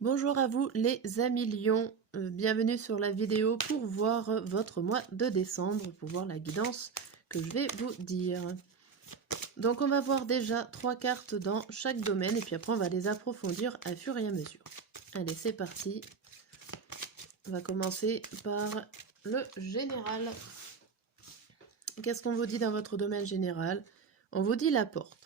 Bonjour à vous les amis lions, bienvenue sur la vidéo pour voir votre mois de décembre, pour voir la guidance que je vais vous dire. Donc on va voir déjà 3 cartes dans chaque domaine et puis après on va les approfondir à fur et à mesure. Allez, c'est parti. On va commencer par le général. Qu'est-ce qu'on vous dit dans votre domaine général? On vous dit la porte.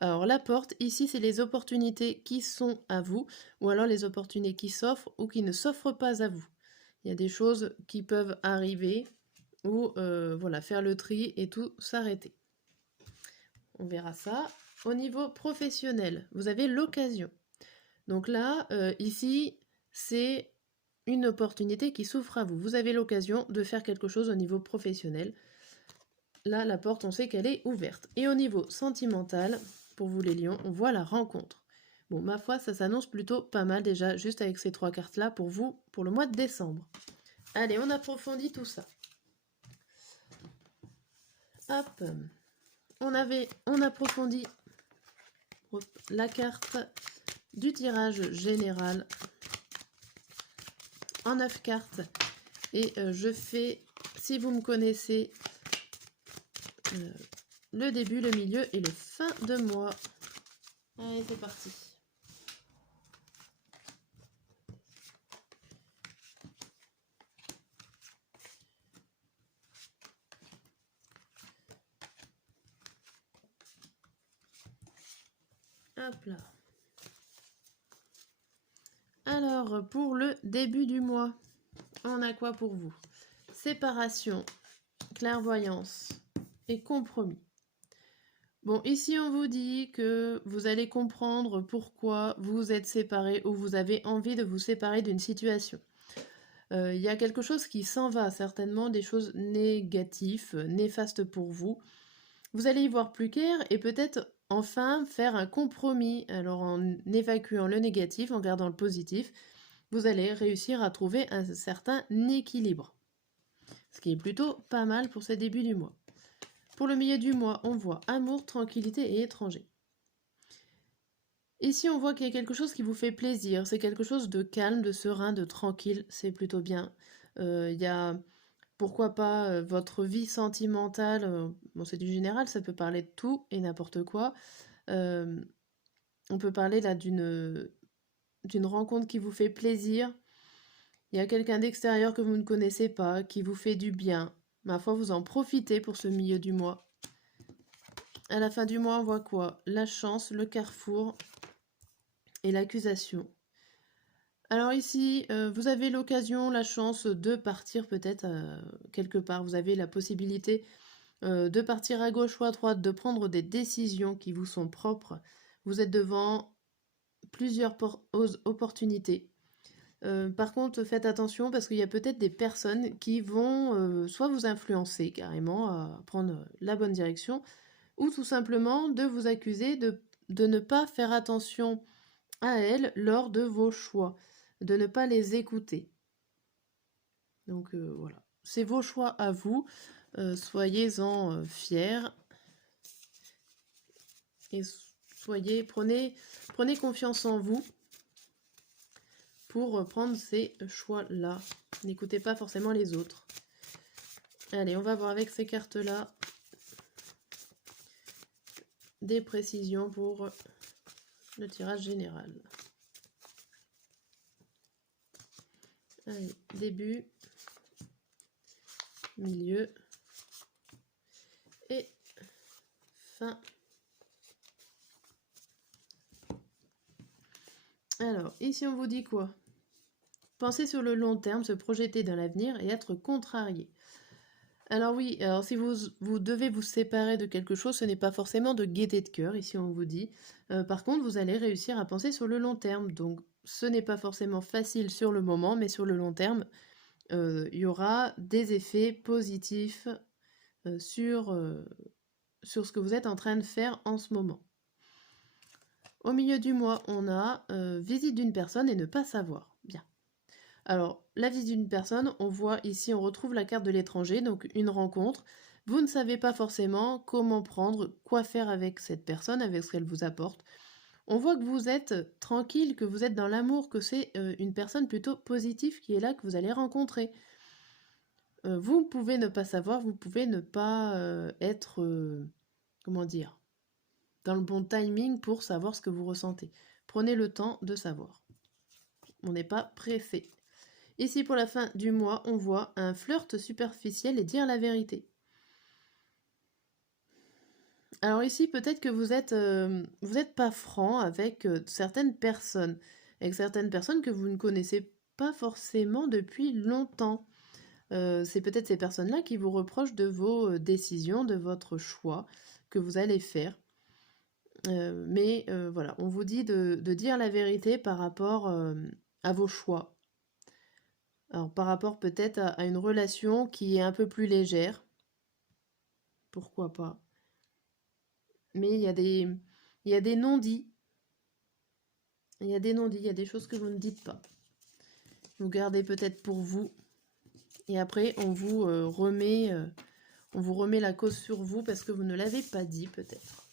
Alors la porte, ici, c'est les opportunités qui sont à vous, ou alors les opportunités qui s'offrent ou qui ne s'offrent pas à vous. Il y a des choses qui peuvent arriver, ou voilà, faire le tri et tout s'arrêter. On verra ça. Au niveau professionnel, vous avez l'occasion. Donc là, ici, c'est une opportunité qui s'offre à vous. Vous avez l'occasion de faire quelque chose au niveau professionnel. Là, la porte, on sait qu'elle est ouverte. Et au niveau sentimental, pour vous les lions, on voit la rencontre. Bon, ma foi, ça s'annonce plutôt pas mal déjà, juste avec ces 3 cartes-là pour vous, pour le mois de décembre. Allez, on approfondit tout ça. Hop, on approfondit la carte du tirage général en 9 cartes. Et je fais, si vous me connaissez, le début, le milieu et le fin de mois. Allez, c'est parti. Hop là. Alors, pour le début du mois, on a quoi pour vous? Séparation, clairvoyance et compromis. Bon, ici on vous dit que vous allez comprendre pourquoi vous êtes séparés ou vous avez envie de vous séparer d'une situation. Il y a quelque chose qui s'en va, certainement des choses négatives, néfastes pour vous. Vous allez y voir plus clair et peut-être enfin faire un compromis. Alors en évacuant le négatif, en gardant le positif, vous allez réussir à trouver un certain équilibre. Ce qui est plutôt pas mal pour ce début du mois. Pour le milieu du mois, on voit amour, tranquillité et étranger. Ici, on voit qu'il y a quelque chose qui vous fait plaisir. C'est quelque chose de calme, de serein, de tranquille. C'est plutôt bien. Il y a, pourquoi pas, votre vie sentimentale. Bon, c'est du général, ça peut parler de tout et n'importe quoi. On peut parler là d'une rencontre qui vous fait plaisir. Il y a quelqu'un d'extérieur que vous ne connaissez pas, qui vous fait du bien. Ma foi, vous en profitez pour ce milieu du mois. À la fin du mois, on voit quoi? La chance, le carrefour et l'accusation. Alors ici, vous avez l'occasion, la chance de partir peut-être quelque part. Vous avez la possibilité de partir à gauche ou à droite, de prendre des décisions qui vous sont propres. Vous êtes devant plusieurs opportunités. Par contre, faites attention parce qu'il y a peut-être des personnes qui vont soit vous influencer carrément à prendre la bonne direction, ou tout simplement de vous accuser de ne pas faire attention à elles lors de vos choix, de ne pas les écouter. Donc voilà, c'est vos choix à vous, soyez-en fiers et prenez confiance en vous pour prendre ces choix-là. N'écoutez pas forcément les autres. Allez, on va voir avec ces cartes-là des précisions pour le tirage général. Allez, début, milieu et fin. Alors, ici on vous dit quoi? Penser sur le long terme, se projeter dans l'avenir et être contrarié. Alors oui, alors si vous devez vous séparer de quelque chose, ce n'est pas forcément de gaieté de cœur, ici on vous dit. Par contre, vous allez réussir à penser sur le long terme. Donc ce n'est pas forcément facile sur le moment, mais sur le long terme, il y aura des effets positifs sur ce que vous êtes en train de faire en ce moment. Au milieu du mois, on a visite d'une personne et ne pas savoir. Bien. Alors, la visite d'une personne, on voit ici, on retrouve la carte de l'étranger, donc une rencontre. Vous ne savez pas forcément comment prendre, quoi faire avec cette personne, avec ce qu'elle vous apporte. On voit que vous êtes tranquille, que vous êtes dans l'amour, que c'est une personne plutôt positive qui est là, que vous allez rencontrer. Vous pouvez ne pas savoir, vous pouvez ne pas être, comment dire, dans le bon timing pour savoir ce que vous ressentez. Prenez le temps de savoir. On n'est pas pressé. Ici, pour la fin du mois, on voit un flirt superficiel et dire la vérité. Alors ici, peut-être que vous êtes pas franc avec certaines personnes que vous ne connaissez pas forcément depuis longtemps. C'est peut-être ces personnes-là qui vous reprochent de vos décisions, de votre choix que vous allez faire. Mais voilà, on vous dit de dire la vérité par rapport à vos choix. Alors par rapport peut-être à une relation qui est un peu plus légère. Pourquoi pas. Mais il y a des non-dits. Il y a des non-dits, il y a des choses que vous ne dites pas. Vous gardez peut-être pour vous. Et après, on vous remet la cause sur vous parce que vous ne l'avez pas dit peut-être.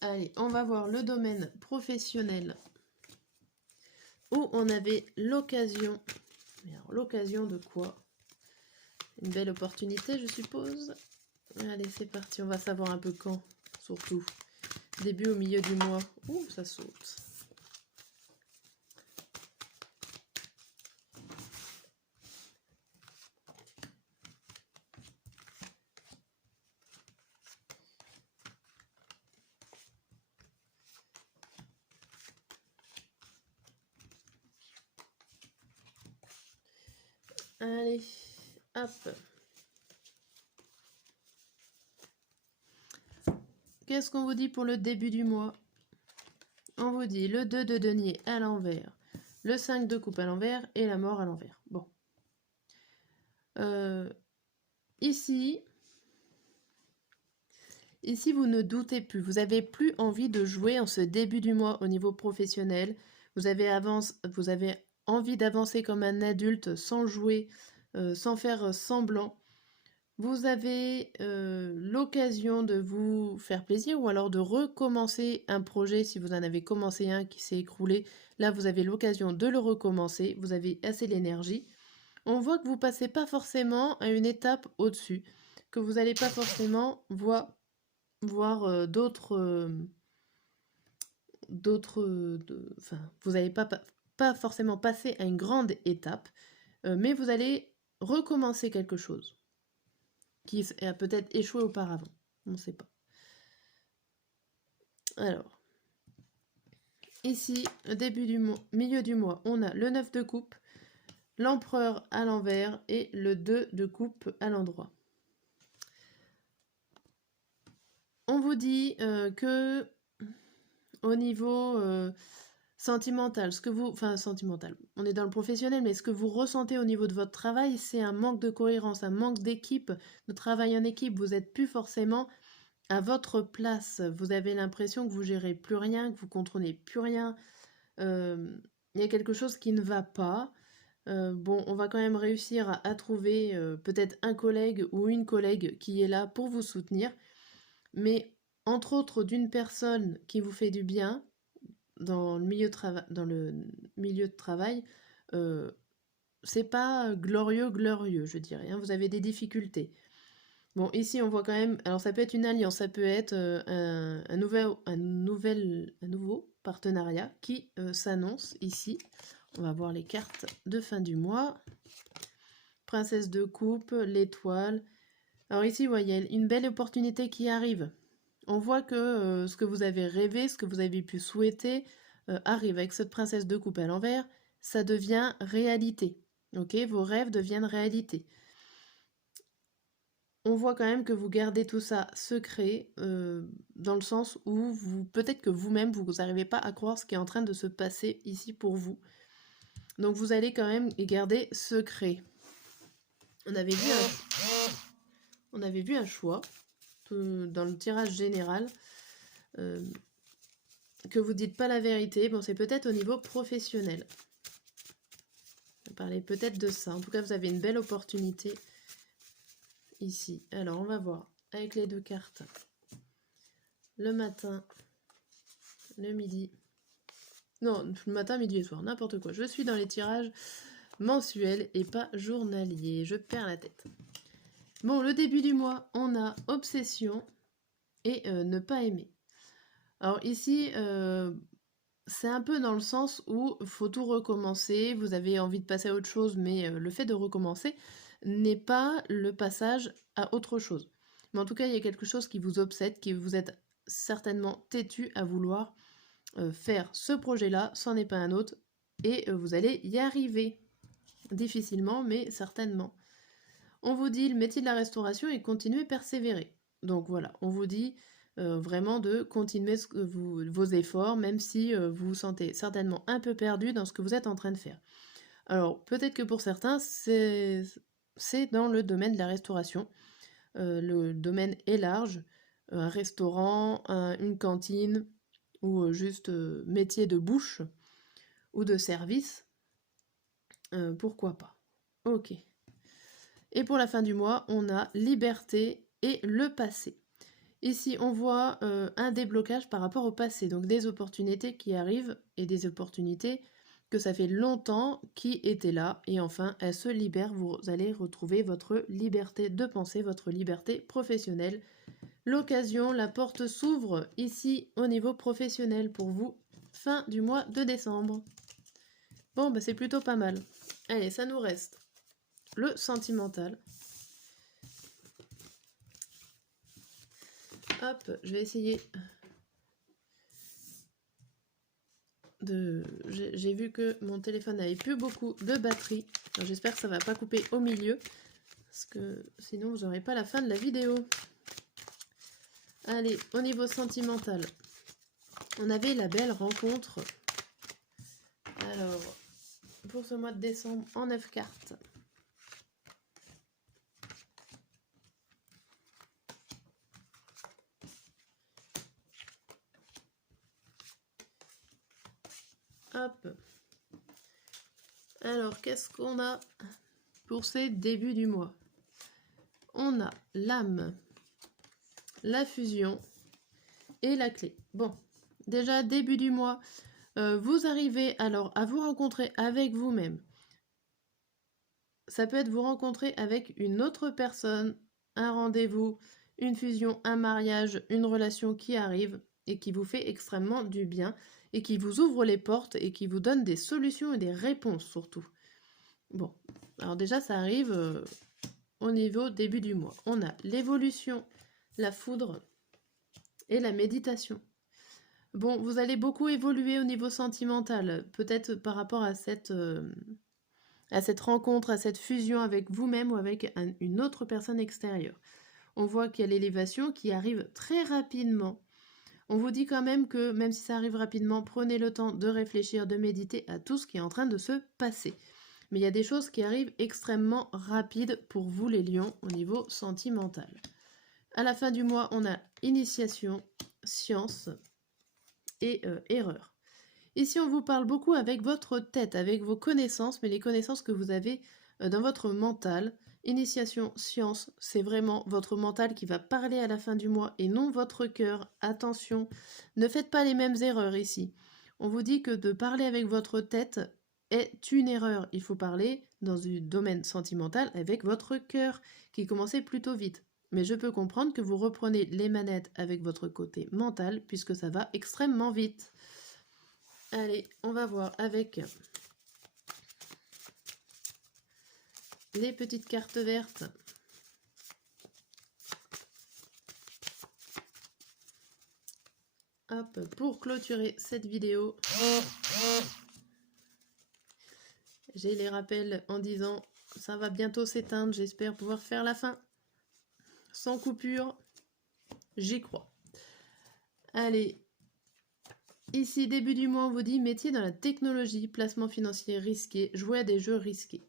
Allez, on va voir le domaine professionnel où on avait l'occasion. Mais alors, l'occasion de quoi? Une belle opportunité, je suppose. Allez, c'est parti, on va savoir un peu quand, surtout. Début au milieu du mois. Ouh, ça saute. Allez, hop. Qu'est-ce qu'on vous dit pour le début du mois? On vous dit le 2 de denier à l'envers, le 5 de coupe à l'envers et la mort à l'envers. Bon. Ici, vous ne doutez plus. Vous n'avez plus envie de jouer en ce début du mois au niveau professionnel. Vous avez envie d'avancer comme un adulte sans jouer, sans faire semblant. Vous avez l'occasion de vous faire plaisir ou alors de recommencer un projet si vous en avez commencé un qui s'est écroulé. Là, vous avez l'occasion de le recommencer. Vous avez assez d'énergie. On voit que vous passez pas forcément à une étape au-dessus, que vous n'allez pas forcément voir d'autres... enfin, vous n'allez pas forcément passer à une grande étape, mais vous allez recommencer quelque chose qui a peut-être échoué auparavant. On ne sait pas. Alors, ici, milieu du mois, on a le 9 de coupe, l'empereur à l'envers et le 2 de coupe à l'endroit. On vous dit que au niveau sentimental, sentimental, on est dans le professionnel, mais ce que vous ressentez au niveau de votre travail, c'est un manque de cohérence, un manque d'équipe, de travail en équipe. Vous n'êtes plus forcément à votre place. Vous avez l'impression que vous gérez plus rien, que vous contrôlez plus rien. Il y a quelque chose qui ne va pas. Bon, on va quand même réussir à trouver peut-être un collègue ou une collègue qui est là pour vous soutenir. Mais entre autres d'une personne qui vous fait du bien dans le milieu de travail, c'est pas glorieux, je dirais. Hein. Vous avez des difficultés. Bon, ici, on voit quand même... Alors, ça peut être une alliance, ça peut être un nouveau partenariat qui s'annonce ici. On va voir les cartes de fin du mois. Princesse de coupe, l'étoile. Alors ici, vous voyez, il y a une belle opportunité qui arrive. On voit que ce que vous avez rêvé, ce que vous avez pu souhaiter, arrive. Avec cette princesse de coupe à l'envers, ça devient réalité. Ok, vos rêves deviennent réalité. On voit quand même que vous gardez tout ça secret, dans le sens où peut-être que vous-même, vous n'arrivez pas à croire ce qui est en train de se passer ici pour vous. Donc vous allez quand même les garder secret. On avait vu un choix dans le tirage général, que vous dites pas la vérité. Bon, c'est peut-être au niveau professionnel. On va parler peut-être de ça. En tout cas, vous avez une belle opportunité ici. Alors, on va voir avec les deux cartes. le matin, le midi. Non, le matin, midi et soir, n'importe quoi. Je suis dans les tirages mensuels et pas journaliers. Je perds la tête. Bon, le début du mois, on a obsession et ne pas aimer. Alors ici, c'est un peu dans le sens où il faut tout recommencer, vous avez envie de passer à autre chose, mais le fait de recommencer n'est pas le passage à autre chose. Mais en tout cas, il y a quelque chose qui vous obsède, qui vous êtes certainement têtu à vouloir faire ce projet-là, c'en n'est pas un autre, et vous allez y arriver. Difficilement, mais certainement. On vous dit le métier de la restauration et continuez, persévérer. Donc voilà, on vous dit vraiment de continuer vos efforts, même si vous vous sentez certainement un peu perdu dans ce que vous êtes en train de faire. Alors peut-être que pour certains, c'est dans le domaine de la restauration. Le domaine est large, un restaurant, une cantine, ou juste métier de bouche ou de service. Pourquoi pas. Ok. Et pour la fin du mois, on a liberté et le passé. Ici, on voit un déblocage par rapport au passé, donc des opportunités qui arrivent et des opportunités que ça fait longtemps qui étaient là. Et enfin, elles se libèrent, vous allez retrouver votre liberté de penser, votre liberté professionnelle. L'occasion, la porte s'ouvre ici au niveau professionnel pour vous, fin du mois de décembre. Bon, bah c'est plutôt pas mal. Allez, ça nous reste le sentimental. Hop, je vais essayer de... J'ai vu que mon téléphone n'avait plus beaucoup de batterie. J'espère que ça va pas couper au milieu, parce que sinon vous n'aurez pas la fin de la vidéo. Allez, au niveau sentimental, on avait la belle rencontre. Alors, pour ce mois de décembre, en 9 cartes. Hop. Alors, qu'est-ce qu'on a pour ces débuts du mois? On a l'âme, la fusion et la clé. Bon, déjà début du mois, vous arrivez alors à vous rencontrer avec vous-même. Ça peut être vous rencontrer avec une autre personne, un rendez-vous, une fusion, un mariage, une relation qui arrive et qui vous fait extrêmement du bien et qui vous ouvre les portes et qui vous donne des solutions et des réponses surtout. Bon, alors déjà ça arrive au niveau début du mois. On a l'évolution, la foudre et la méditation. Bon, vous allez beaucoup évoluer au niveau sentimental, peut-être par rapport à cette rencontre, à cette fusion avec vous-même ou avec une autre personne extérieure. On voit qu'il y a l'élévation qui arrive très rapidement. On vous dit quand même que même si ça arrive rapidement, prenez le temps de réfléchir, de méditer à tout ce qui est en train de se passer. Mais il y a des choses qui arrivent extrêmement rapides pour vous les lions au niveau sentimental. À la fin du mois, on a initiation, science et erreur. Ici, on vous parle beaucoup avec votre tête, avec vos connaissances, mais les connaissances que vous avez dans votre mental. Initiation, science, c'est vraiment votre mental qui va parler à la fin du mois et non votre cœur. Attention, ne faites pas les mêmes erreurs ici. On vous dit que de parler avec votre tête est une erreur. Il faut parler dans du domaine sentimental avec votre cœur, qui commençait plutôt vite. Mais je peux comprendre que vous reprenez les manettes avec votre côté mental, puisque ça va extrêmement vite. Allez, on va voir avec les petites cartes vertes. Hop, pour clôturer cette vidéo, j'ai les rappels en disant ça va bientôt s'éteindre, j'espère pouvoir faire la fin sans coupure, j'y crois. Allez, ici début du mois on vous dit métier dans la technologie, placement financier risqué, jouer à des jeux risqués.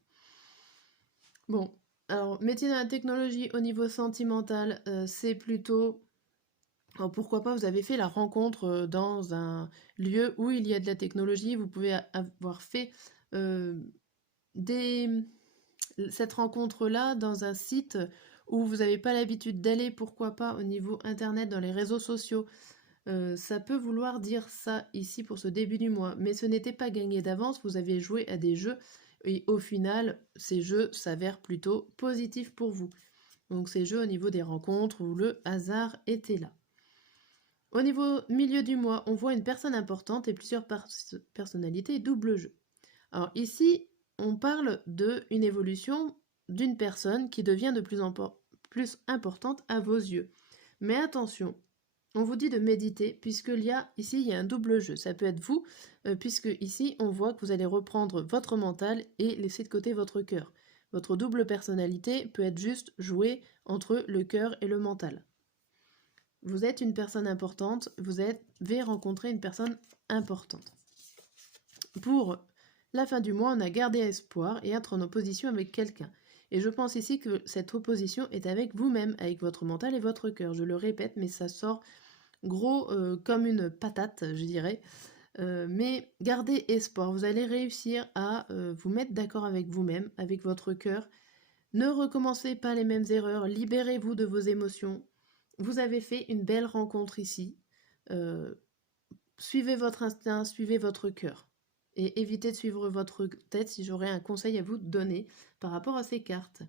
Bon, alors métier dans la technologie au niveau sentimental, c'est plutôt... Alors pourquoi pas, vous avez fait la rencontre dans un lieu où il y a de la technologie, vous pouvez avoir fait cette rencontre-là dans un site où vous n'avez pas l'habitude d'aller, pourquoi pas au niveau internet, dans les réseaux sociaux. Ça peut vouloir dire ça ici pour ce début du mois, mais ce n'était pas gagné d'avance, vous avez joué à des jeux et au final, ces jeux s'avèrent plutôt positifs pour vous. Donc ces jeux au niveau des rencontres où le hasard était là. Au niveau milieu du mois, on voit une personne importante et plusieurs personnalités double jeu. Alors ici, on parle d'une évolution d'une personne qui devient de plus en plus importante à vos yeux. Mais attention, on vous dit de méditer puisque ici il y a un double jeu. Ça peut être vous, puisque ici on voit que vous allez reprendre votre mental et laisser de côté votre cœur. Votre double personnalité peut être juste jouée entre le cœur et le mental. Vous êtes une personne importante, vous avez rencontré une personne importante. Pour la fin du mois, on a gardé espoir et être en opposition avec quelqu'un. Et je pense ici que cette opposition est avec vous-même, avec votre mental et votre cœur. Je le répète, mais ça sort gros comme une patate, je dirais. Mais gardez espoir, vous allez réussir à vous mettre d'accord avec vous-même, avec votre cœur. Ne recommencez pas les mêmes erreurs, libérez-vous de vos émotions. Vous avez fait une belle rencontre ici. Suivez votre instinct, suivez votre cœur. Et évitez de suivre votre tête si j'aurais un conseil à vous donner par rapport à ces cartes.